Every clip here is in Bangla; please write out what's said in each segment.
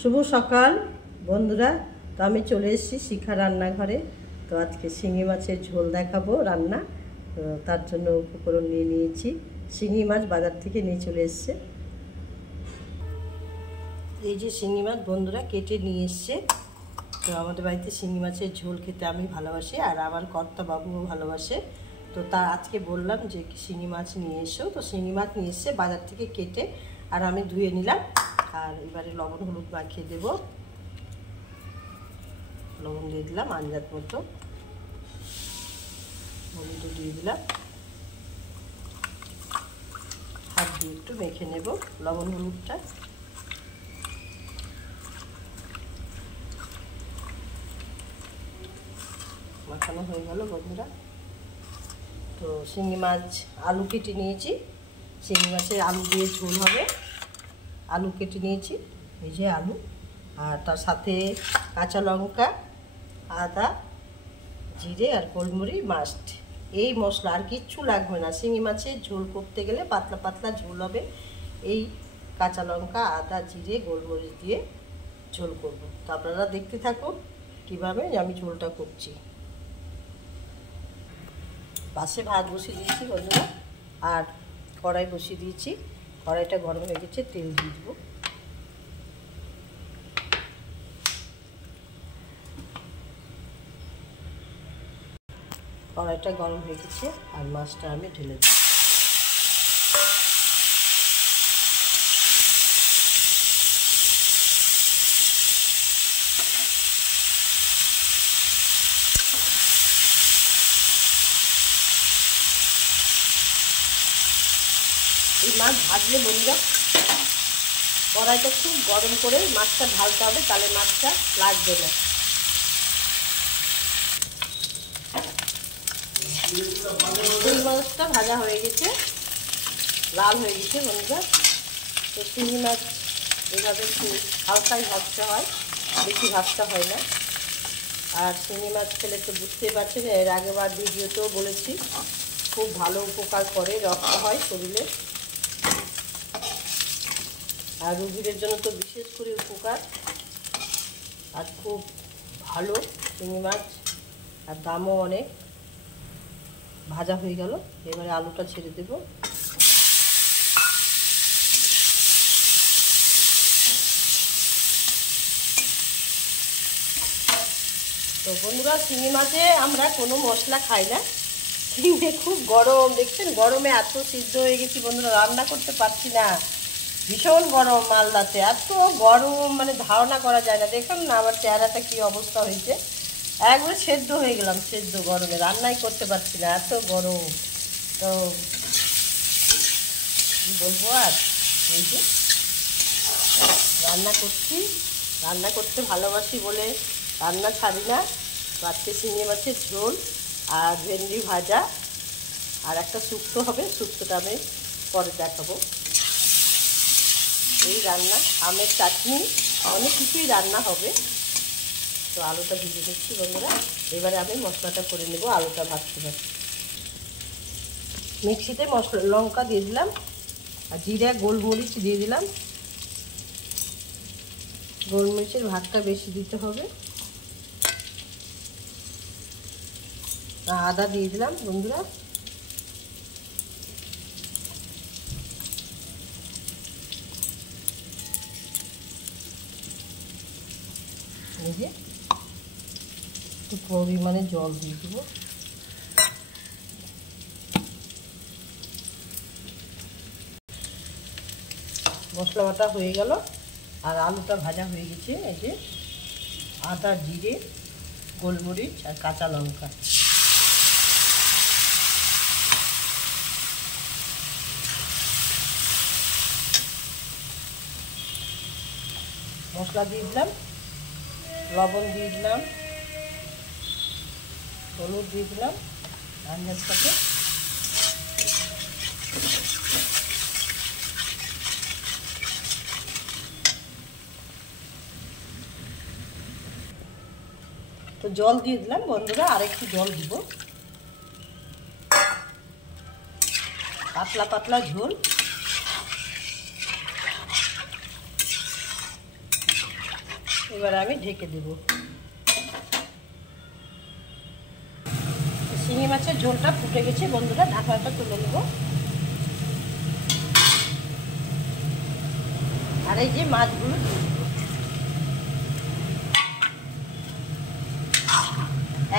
শুভ সকাল বন্ধুরা। তো আমি চলে এসেছি শিখা রান্নাঘরে। তো আজকে শিঙি মাছের ঝোল দেখাবো রান্না। তো তার জন্য উপকরণ নিয়ে নিয়েছি। শিঙি মাছ বাজার থেকে নিয়ে চলে এসছে। এই যে শিঙি মাছ বন্ধুরা কেটে নিয়ে এসছে। তো আমাদের বাড়িতে শিঙি মাছের ঝোল খেতে আমি ভালোবাসি, আর আমার কর্তা বাবুও ভালোবাসে। তো তা আজকে বললাম যে শিঙি মাছ নিয়ে এসো। তো শিঙি মাছ নিয়ে এসছে বাজার থেকে কেটে, আর আমি ধুয়ে নিলাম। আর এবারে লবণ হলুদ মাখিয়ে দেবো। লবণ দিয়ে দিলাম আন্দাজ মতো, হলুদ দিয়ে দিলাম, হাত দিয়ে একটু মেখে নেব লবণ হলুদটা। মাখানো হয়ে গেল বন্ধুরা। তো শিঙি মাছ আলু কেটে নিয়েছি, শিঙি মাছের আলু দিয়ে ঝোল হবে। আলু কেটে নিয়েছি, এই যে আলু, আর তার সাথে কাঁচা লঙ্কা, আদা, জিরে আর গোলমরিচ মাস্ট। এই মশলা আর কিচ্ছু লাগবে না। শিঙি মাছের ঝোল করতে গেলে পাতলা পাতলা ঝোল হবে। এই কাঁচা লঙ্কা, আদা, জিরে, গোলমরিচ দিয়ে ঝোল করব। তো আপনারা দেখতে থাকুন কীভাবে আমি ঝোলটা করছি। পাশে ভাত বসিয়ে দিয়েছি বন্ধুরা, আর কড়াই বসিয়ে দিয়েছি। কড়াইটা গরম হয়ে গেছে, তেল দিয়ে দেবো। কড়াইটা গরম হয়ে গেছে, আর মাছটা আমি ঢেলে দেব। এই মাছ ভাজলে বন্ধুরা কড়াইটা খুব গরম করে মাছটা ঢালতে হবে, তাহলে মাছটা লাগবে না। এই মাছটা ভাজা হয়ে গেছে, লাল হয়ে গেছে বন্ধুরা। তো শিঙি মাছ এভাবে একটু হালকাই ভাজতে হয়, বেশি ভাজতে হয় না। আর শিঙি মাছ খেলে তো বুঝতেই পারছেন, এর আগেবার ভিডিওতেও বলেছি খুব ভালো উপকার করে, রক্ত হয় শরীরে, আর রোগীদের জন্য তো বিশেষ করে উপকার। আর খুব ভালো শিঙি মাছ, আর দামও অনেক। ভাজা হয়ে গেল, এবারে আলুটা ছেড়ে দেব। তো বন্ধুরা শিঙি মাছে আমরা কোনো মশলা খাই না, কিন্তু খুব গরম, দেখছেন গরমে এত সিদ্ধ হয়ে গেছি বন্ধুরা, রান্না করতে পারছি না। ভীষণ গরম মালদাতে, এত গরম মানে ধারণা করা যায় না। দেখুন না আমার চেহারাটা কি অবস্থা হয়েছে, একবারে সেদ্ধ হয়ে গেলাম, সেদ্ধ গরমে রান্নাই করতে পারছি না, এত গরম। তো কী বলবো আর, এই যে রান্না করছি, রান্না করতে ভালোবাসি বলে রান্না ছাড়ি না। তো আজকে শিঙি মাছের ঝোল আর ভেন্ডি ভাজা, আর একটা শুক্তো হবে, শুক্তোটা আমি পরে দেখাবো। এই রান্না, আমের চাটনি, অনেক কিছুই রান্না হবে। তো আলুটা ভিজে দিচ্ছি বন্ধুরা। এবারে আমি মশলাটা করে নেব। আলুটা ভাজতে ভাজতে মিক্সিতে মশলা লঙ্কা দিয়ে দিলাম, আর জিরা গোলমরিচ দিয়ে দিলাম। গোলমরিচের ভাগটা বেশি দিতে হবে। আদা দিয়ে দিলাম বন্ধুরা। এই যে একটু পরিমাণে জল দিয়ে দেবো। মশলা বাটা হয়ে গেল, আর আলুটা ভাজা হয়ে গেছে। এই যে আদা, জিরে, গোলমরিচ আর কাঁচা লঙ্কা, মশলা দিয়ে দিলাম, লবণ দিয়ে দিলাম, হলুদ দিয়ে দিলাম আন্দাজ মতো। তো জল দিয়ে দিলাম বন্ধুরা, আর একটু জল দিব। পাতলা পাতলা ঝোল। এবারে আমি ঢেকে দেব। শিঙি মাছের ঝোলটা ফুটে গেছে বন্ধুরা, ঢাকাটা তুলে নেব। আর এই যে মাছগুলো দিয়ে দেবো।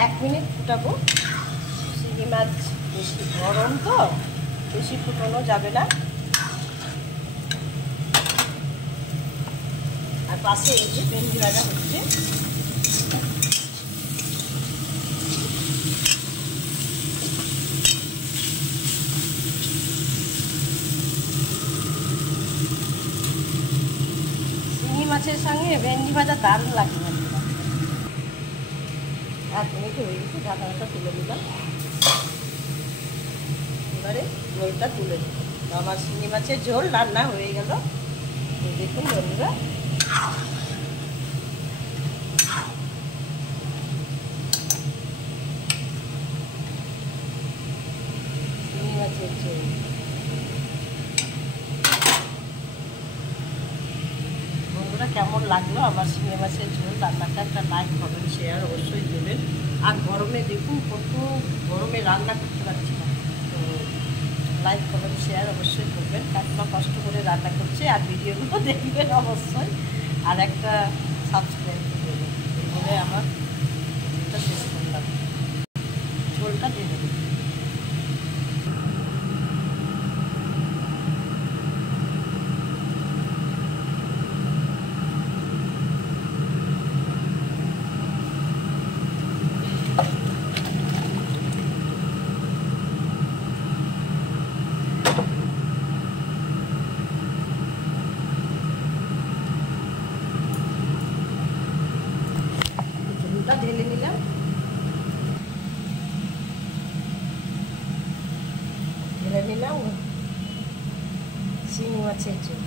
1 মিনিট ফুটাবো। শিঙি মাছ বেশি গরম তো, বেশি ফুটানো যাবে না। আর পাশে এই যে ভেন্ডি ভাজা হচ্ছে। শিঙি মাছের সঙ্গে ভেন্ডি ভাজা দারুণ লাগে। 1 মিনিট হয়ে গেছে, ঢাকাটা তুলে দিলাম। এবারে ঝোলটা তুলে দেবো। তো আমার শিঙি মাছের ঝোল রান্না হয়ে গেল। দেখুন বন্ধুরা, শিঙি মাছের ঝোল। বন্ধুরা কেমন লাগলো আমার শিঙি মাছের ঝোল রান্নাটা? একটা লাইক কমেন্ট শেয়ার অবশ্যই দেবেন। আর গরমে দেখুন কত গরমে রান্না করতে পারছি না, তো লাইক কমেন্ট শেয়ার অবশ্যই করবেন। কাকিমা কষ্ট করে রান্না করছে, আর ভিডিওগুলো দেখবেন অবশ্যই, আর একটা সাবস্ক্রাইব করবেন। এই বলে আমার ভিডিওটা শেষ করলাম। ঝোলটা দিয়ে দেবেন। ঢেলে নিলাম। শিঙি মাছের ঝোল।